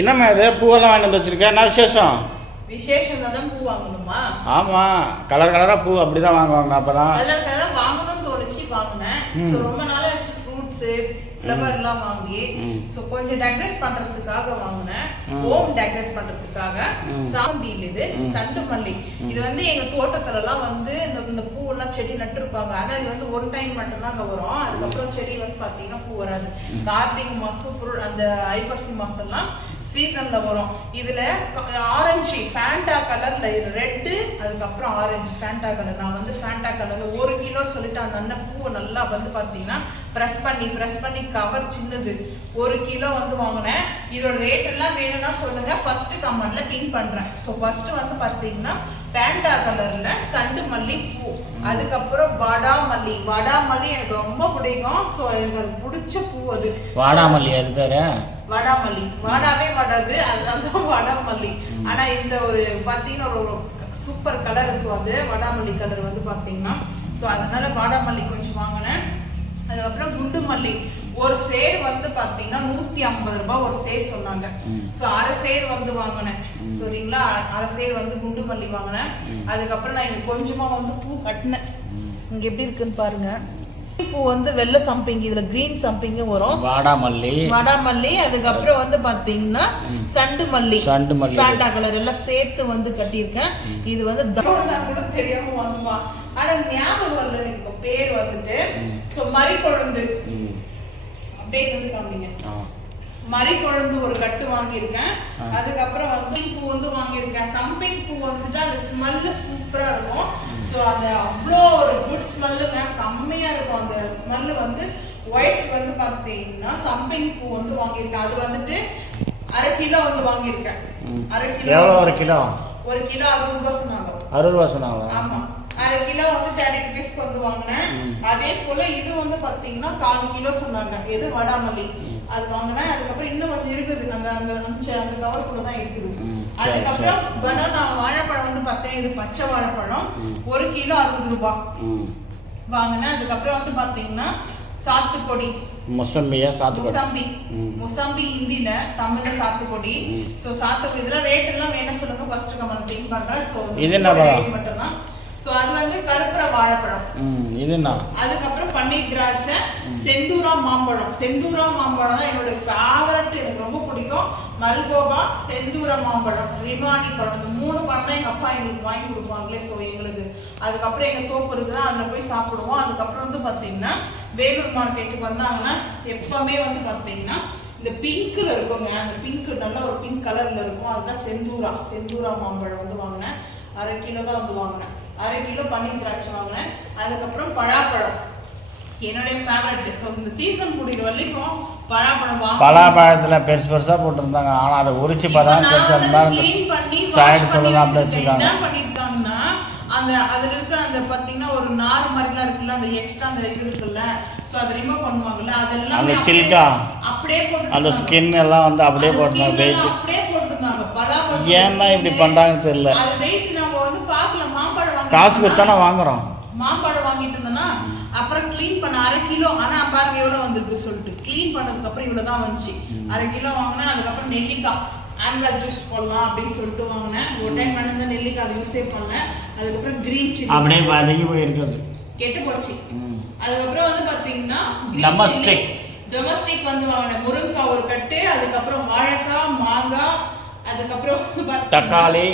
என்னம்மா இது பூவெல்லாம் வாங்கிட்டு வந்து வச்சிருக்கேன், என்ன விசேஷம்? விசேஷம் தான் பூ வாங்கணுமா? ஆமாம், கலர் கலராக பூ அப்படி தான் வாங்குவாங்க. அப்போ தான் கலர் கலராக வாங்கணும்னு தோணுச்சு, வாங்கினேன். ஸோ ரொம்ப நாள் ஆச்சு ஃப்ரூட்ஸு ஃப்ளவர்லாம் வாங்கி. ஸோ கொஞ்சம் டெக்கரேட் பண்ணுறதுக்காக வாங்கினேன், ஹோம் டெக்கரேட் பண்ணுறதுக்காக. சாமந்தியில் இது சண்டு மல்லி. இது வந்து எங்கள் தோட்டத்துலலாம் வந்து இந்த பூவெல்லாம் செடி நட்டுருப்பாங்க. ஆனால் இது வந்து ஒரு டைம் மட்டும்தான் அங்கே வரும். அதுக்கப்புறம் செடி வந்து பார்த்தீங்கன்னா பூ வராது. கார்த்திகை மாதம் அந்த ஐப்பசி மாதம்லாம் சீசன்ல வரும். இதுல ஆரஞ்சு ஃபேண்டா கலர்ல ரெட்டு, அதுக்கப்புறம் ஆரஞ்சு ஃபேண்டா கலர். நான் வந்து ஃபேண்டா கலர்ல 1 கிலோ சொல்லிட்டு அந்த அண்ணன் பூவை நல்லா வந்து பாத்தீங்கன்னா ப்ரெஸ் பண்ணி கவர் சின்னது 1 கிலோ வந்து வாங்கினேன். இதோட ரேட் எல்லாம் வேணும்னா சொல்லுங்க, ஃபர்ஸ்ட் கமெண்ட்ல பின் பண்றேன். ஸோ ஃபர்ஸ்ட் வந்து பாத்தீங்கன்னா பேண்டா கலர்ல சண்டு மல்லி பூ, அதுக்கப்புறம் வாடாமல்லி. வாடாமல்லி எனக்கு ரொம்ப பிடிக்கும். ஸோ எனக்கு அது பிடிச்ச பூ அது வாடாமல்லி. அது பேரு வாடாமல்லி. வாடாவே வாடாது, அதனாலதான் வாடாமல்லி. ஆனா இந்த ஒரு பாத்தீங்கன்னா ஒரு சூப்பர் கலர். ஸோ அது வாடாமல்லி கலர் வந்து பாத்தீங்கன்னா, ஸோ அதனால வாடாமல்லி கொஞ்சம் வாங்கினேன். அதுக்கப்புறம் குண்டு மல்லி ஒரு சேர் வந்து பாத்தீங்கன்னா 150 ரூபாய் ஒரு சேர் சொன்னாங்க. ஸோ அரை சேர் வந்து வாங்கினேன். சரிங்களா, அரை சேர் வந்து குண்டு மல்லி வாங்கினேன். அதுக்கப்புறம் நான் இங்க கொஞ்சமா வந்து பூ கட்டினேன். இங்க எப்படி இருக்குன்னு பாருங்க. பூ வந்து வெள்ளை சம்பிங், இதுல கிரீன் சம்பிங் வரும். வாடாமல்லி. அதுக்கப்புறம் வந்து பாத்தீங்கன்னா சண்டு மல்லி ஃபேண்டா கலர் எல்லாம் சேர்த்து வந்து கட்டியிருக்கேன். இது வந்து கூட தெரியாம வாங்குமா, ஆனா ஞாபகம் வரல எனக்கு பேர் வந்துட்டு. சோ மறிக்கொழுந்து அப்படியே வந்து காமிங்க. மறிக்கொழுந்து ஒரு கட்டு வாங்கியிருக்கேன். அதுக்கப்புறம் வந்து பூ வந்து வாங்கியிருக்கேன். சம்பிங் பூ வந்துட்டு அந்த ஸ்மெல்லு சூப்பரா இருக்கும். ஸோ அந்த அவ்வளோ ஒரு குட் ஸ்மெல்லுங்க, செம்மையா இருக்கும் அந்த ஸ்மெல்லு. வந்து ஒயிட் வந்து பார்த்தீங்கன்னா சம்பிங் பூ வந்து வாங்கியிருக்கேன். அது வந்துட்டு அரை கிலோ வந்து வாங்கியிருக்கேன். அரை கிலோ எவ்வளோ? ஒரு கிலோ 60 ரூபாய் சொன்னாங்க. 60 ரூபாய் சொன்னாங்க. ஆமா, அரை கிலோ வந்து 30 ருபீஸ்க்கு வந்து வாங்கினேன். அதே போல இது வந்து பாத்தீங்கன்னா 1/4 கிலோ சொன்னாங்க. எது வாடாமல்லி அது வாங்கினேன். அதுக்கப்புறம் இன்னும் கொஞ்சம் இருக்குது, அந்த அந்த அந்த கவருக்குள்ள தான் இருக்குது. அதுக்கப்புறம் பனானா வாழைப்பழம் வந்து பார்த்தீங்கன்னா இது பச்சை வாழைப்பழம் 1 கிலோ 60 ரூபாய் வாங்கினேன். அதுக்கப்புறம் வந்து பாத்தீங்கன்னா சாத்துக்குடி, முசம்பி ஹிந்தில, தமிழ்ல சாத்துக்குடி. சோ சாத்துக்குடி இதெல்லாம் ரேட் எல்லாம் வேணும் சொல்லுங்க, ஃபர்ஸ்ட் கமெண்ட் பின் பண்றேன். சோ இது என்ன மட்டும் தான். சோ அது வந்து கருப்புற வாழைப்பழம். இது என்ன? அதுக்கப்புறம் பன்னீர் திராட்சை, செந்தூரா மாம்பழம். செந்தூரா மாம்பழம் தான் என்னோட ஃபேவரட், எனக்கு ரொம்ப பிடிக்கும். மல்கோவா, செந்தூரா மாம்பழம், ரிமானி பழம். இந்த 3 பழம் தான் எங்க அப்பா எங்களுக்கு வாங்கி கொடுப்பாங்களே. ஸோ எங்களுக்கு அதுக்கப்புறம் எங்க தோப்பு இருக்குதா, அதில் போய் சாப்பிடுவோம். அதுக்கப்புறம் வந்து பார்த்தீங்கன்னா வேலூர் மார்க்கெட்டுக்கு வந்தாங்கன்னா எப்பவுமே வந்து பார்த்தீங்கன்னா இந்த பிங்க்ல இருக்குங்க, அந்த பிங்க் நல்ல ஒரு பிங்க் கலர்ல இருக்கும். அதுதான் செந்தூரா மாம்பழம் வந்து வாங்கினேன். அரை கிலோ தான் வந்து வாங்கினேன். அரை கிலோ பன்னீர் திராட்சை வாங்கினேன். அதுக்கப்புறம் பழாப்பழம் என்னுடைய ஃபேவரட். ஸோ இந்த சீசன் முடிகிற வரைக்கும் பழாப்பழம் வாங்க. பழாப்பழத்துல பெருசு பெருசா போட்டிருந்தாங்க, ஆனா அதை உரிச்சு பார்த்தா க்ளீன் பண்ணி என்ன பண்ணிருக்காங்கன்னா அந்த அதுல இருக்கிற அந்த பாத்தீங்கன்னா ஒரு நார் மாதிரிலாம் இருக்குல்ல, அந்த எக்ஸ்ட்ரா அந்த இது இருக்குல்ல, சோ அதை ரிமூவ் பண்ணுவாங்கல்ல, அதெல்லாம் அந்த சில்கா அப்படியே போட்டு அந்த ஸ்கின் எல்லாம் வந்து அப்படியே போட்டுருந்தாங்க. வெயிட் அப்படியே போட்டுருந்தாங்க. பழாப்பழம் ஏன்னா இப்படி பண்றாங்கன்னு தெரியல. அது வெயிட் நம்ம வந்து பார்க்கல. மாம்பழம் வாங்க காசு கொடுத்தானே வாங்குறோம். மாம்பழம் வாங்கிட்டு இருந்தேன்னா அப்புறம் க்ளீன் பண்ண அரை கிலோ, ஆனா பாருங்க எவ்வளவு வந்திருக்கு சொல்லிட்டு க்ளீன் பண்ணதுக்கு அப்புறம் இவ்வளவுதான் வந்துச்சு. அரை கிலோ வாங்கினேன். அதுக்கப்புறம் நெல்லிக்காய் ஆம்லா ஜூஸ் போடலாம் அப்படின்னு சொல்லிட்டு வாங்கினேன். ஒரு டைம் வந்து நெல்லிக்காய் யூஸே பண்ணேன். அதுக்கப்புறம் கிரீன் சில்லி அப்படியே வதங்கி போயிருக்குது, கெட்டு போச்சு. அதுக்கப்புறம் வந்து பாத்தீங்கன்னா டொமஸ்டிக் வந்து வாங்கினேன். முருங்கைக்காய் ஒரு கட்டு, அதுக்கப்புறம் வாழைக்காய், மாங்காய், அதுக்கப்புறம் தக்காளி,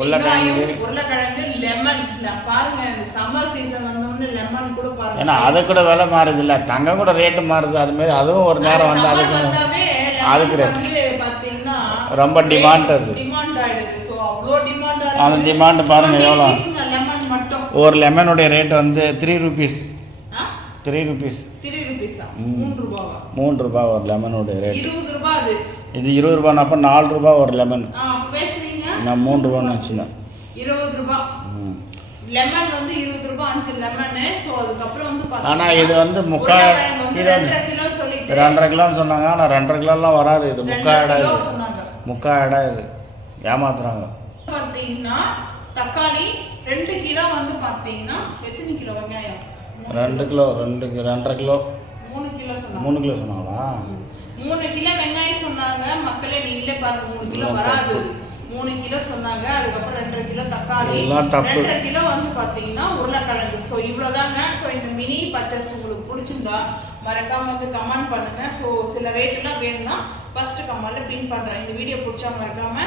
உருளைக்கிழங்கு, லெமன். பாருங்க இந்த சம்மர் சீசன் வந்தோடனே லெமன் கூட பாருங்க, ஏன்னா அது கூட விலை மாறுது இல்ல, தங்கம் கூட ரேட்டு மாறுது. அது மாதிரி அதுவும் ஒரு நேரம் வந்து அதுக்கு பாத்தீங்கன்னா ரொம்ப டிமாண்ட், அது டிமாண்ட் ஆயிடுது. சோ அவ்வளோ டிமாண்ட் ஆயிடுது. அந்த டிமாண்ட் பாருங்க எவ்வளோ. லெமன் மட்டும் ஒரு லெமனுடைய ரேட் வந்து 3 ருபீஸ். 3 ருபீஸா? 3 ரூபாய் ஒரு லெமனுடைய ரேட். 20 ரூபாய் அது. இது 20 ரூபாய்னா அப்ப 4 ரூபாய் ஒரு லெமன். பேசுறீங்க, நான் 3 ரூபாய்னு வச்சுனேன். 20 ரூபாய் லெமன் வந்து 20 ரூபாய் ஆச்சு லெமன். சோ அதுக்கப்புறம் வந்து பாத்தீங்கன்னா ஆனா இது வந்து 2.5 கிலோ சொல்லிட்டு 2.5 கிலோ சொன்னாங்க. ஆனா 2.5 கிலோலாம் வராது. இது 3/4 இடம் இது ஏமாத்துறாங்க. பாத்தீங்கன்னா தக்காளி 2 கிலோ வந்து பாத்தீங்கன்னா எத்தனை கிலோ வெங்காயம்? 2 கிலோ 2.5 கிலோ 3 கிலோ சொன்னாங்க. 3 கிலோ சொன்னாங்களா? 3 கிலோ வெங்காயம் சொன்னாங்க மக்களே. நீங்களே பாருங்க 3 கிலோ வராது. 3 கிலோ சொன்னாங்க. அதுக்கப்புறம் 2.5 கிலோ தக்காளி, எல்லாம் தப்பு. 2.5 கிலோ வந்து பாத்தீங்கன்னா உருளைக்கிழங்கு. ஸோ இவ்வளோதாங்க. ஸோ இந்த மினி பர்ச்சேஸ் உங்களுக்கு பிடிச்சிருந்தா மறக்காம வந்து கமெண்ட் பண்ணுங்க. ஸோ சில ரேட்டெல்லாம் வேணும்னா ஃபர்ஸ்ட் கமெண்ட்ல பின் பண்றேன். இந்த வீடியோ பிடிச்சா மறக்காம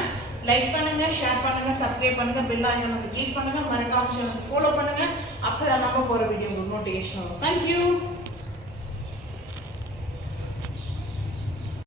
லைக் பண்ணுங்க, ஷேர் பண்ணுங்க, சப்ஸ்கிரைப் பண்ணுங்க, பெல் ஐகான் வந்து கிளிக் பண்ணுங்க, மறக்காம சேனலை ஃபாலோ பண்ணுங்க. அப்பதான் நம்ம போற வீடியோ உங்களுக்கு நோட்டிஃபிகேஷன் வரும். Thank you.